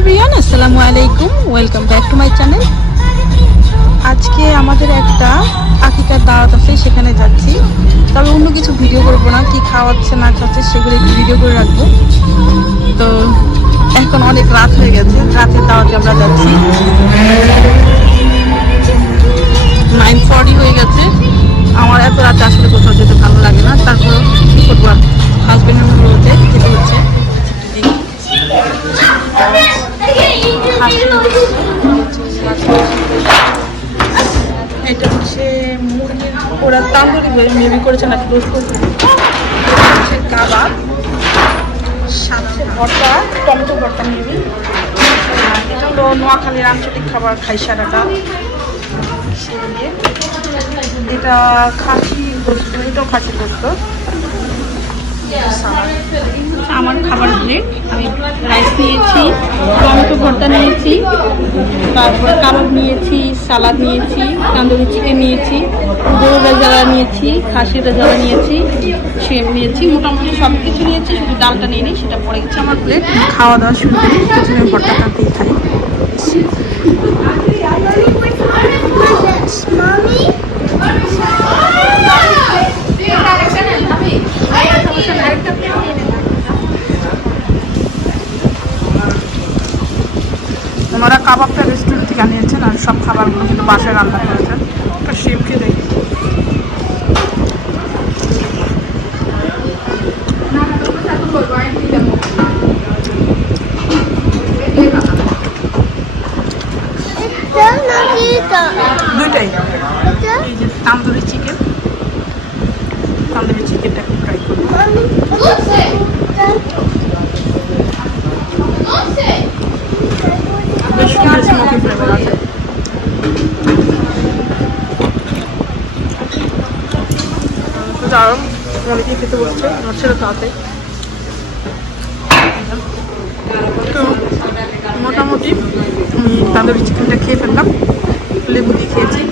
Everyone, আসসালামু আলাইকুম। Welcome back to my channel. আজকে আমাদের একটা আকিকার দাওয়াত আছে, সেখানে যাচ্ছি। তবে অন্য কিছু ভিডিও করবো না, কি খাওয়াচ্ছে না খাচ্ছে সেগুলো একটু ভিডিও করে রাখবো। তো এখন অনেক রাত হয়ে গেছে, রাতের দাওয়াতে আমরা যাচ্ছি। 9:40 হয়ে গেছে। আমার এত রাতে আসলে কোথাও যেতে ভালো লাগে না, তারপর কী করবো, হাজবেন্ডের অনুরোধে যেতে হচ্ছে। এটা হচ্ছে মুরগির, ওরা তান্দুরি মেবি করেছে নাকি রোস্ট করেছে। হচ্ছে কাবাব, সাথে ভর্তা, টমেটো ভর্তা মেবি। এটা হলো নোয়াখালীর আঞ্চলিক খাবার, খাইসারাটা সে দিয়ে। এটা খাসি গোস্ত, এটাও খাসি গোস্ত। আমার খাবার প্লেট, আমি রাইস নিয়েছি, টমেটো ভর্তা নিয়েছি, তারপর কাবাব নিয়েছি, সালাদ নিয়েছি, তান্দুরি চিকেন নিয়েছি, গরুর রেজালা নিয়েছি, খাসির রেজালা নিয়েছি, সেম নিয়েছি, মোটামুটি সব কিছু নিয়েছি, শুধু ডালটা নিয়ে নিই, সেটা পরে গেছে আমার প্লেট। খাওয়া দাওয়া শুরু করি, প্রথমে ভর্তাটা দিয়ে খাই। ওনারা কাবাবটা রেস্টুরেন্ট থেকে আনিয়েছেন, আর সব খাবারগুলো কিন্তু বাসায় রান্না করেছেন। একটা শেফকে দেখি। দুইটাই। এই যে তান্দুরি চিকেন, তান্দুরি চিকেনটা একটু ট্রাই করবো। বেশ সুন্দর স্মোকি ফ্লেভার আছে। দারুণ, অনেকেই খেতে বসছে, ছেড়ে খাওয়াতে। তো মোটামুটি তান্দুরি চিকেনটা খেয়ে ফেললাম, লেবু দিয়ে খেয়েছি।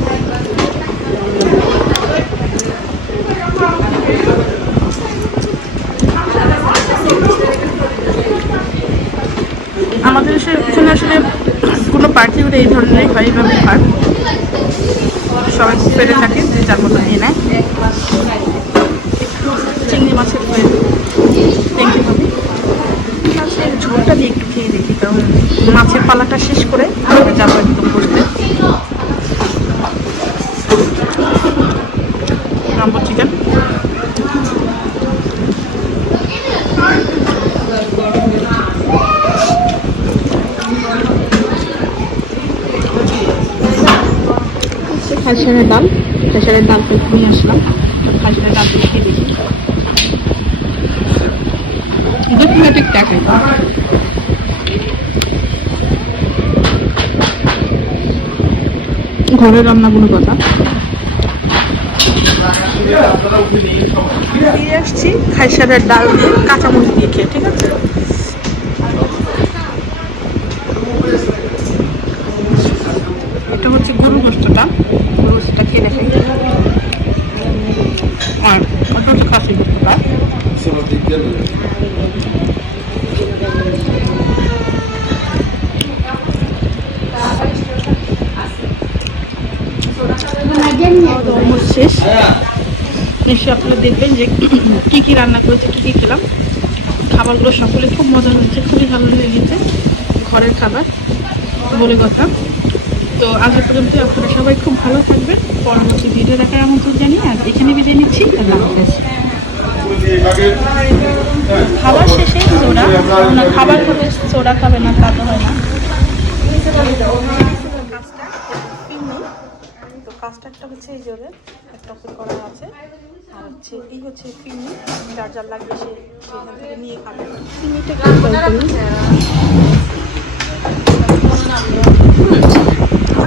আমাদের এখানে আসলে কোনো পার্টি হলে এই ধরনেরই হয়, এইভাবেই হয়। সবাই পেরে থাকে, যে যার মতো নিয়ে নেয়। একটু চিংড়ি মাছের ট্যাঙ্কি হবে, মাছের ঝোলটা দিয়ে একটু খেয়ে দেখি, কারণ মাছের পালাটা শেষ করে আমরা যাবো একদম বসতে। রাম্বো চিকেন, খাইসারের ডাল, খাইসারের ডালটা নিয়ে আসলাম। খাইসারের ডাল খেয়ে দেখি, ডিপ্লোম্যাটিক টাকায়। ঘরের রান্নাগুলো কথা দিয়ে আসছি, খাইসারের ডাল দিয়ে কাঁচামরিচ দিয়ে খেয়ে, ঠিক আছে। এটা হচ্ছে গরু গোস্তটা, গরু গোস্তটা খেয়ে দেখাই। আর ওটা হচ্ছে খাসি গোস্তটা। অলমোস্ট শেষ। নিশ্চয়ই আপনারা দেখবেন যে কী কী রান্না করেছে, কী কী খেলাম। খাবারগুলো সকলে খুব মজা হয়েছে, খুবই ভালো লেগেছে, ঘরের খাবার বলে কথা। তো আজ পর্যন্ত আপনারা সবাই খুব ভালো থাকবেন। পরবর্তী ভিডিও দেখার আমন্ত্রণ জানিয়ে আজ এখানে বিদায় নিচ্ছি। আল্লাহ হাফেজ। খাবার শেষে সোডা, খাবার খেলে সোডা খাবে না তা তো হয় না। তো কাস্টার্ডটা হচ্ছে এই জোরে একটা করা আছে, আর হচ্ছে এই হচ্ছে ফিরনি, যার যার লাগবে সে সেখান থেকে নিয়ে খাবে। ফিরনিটা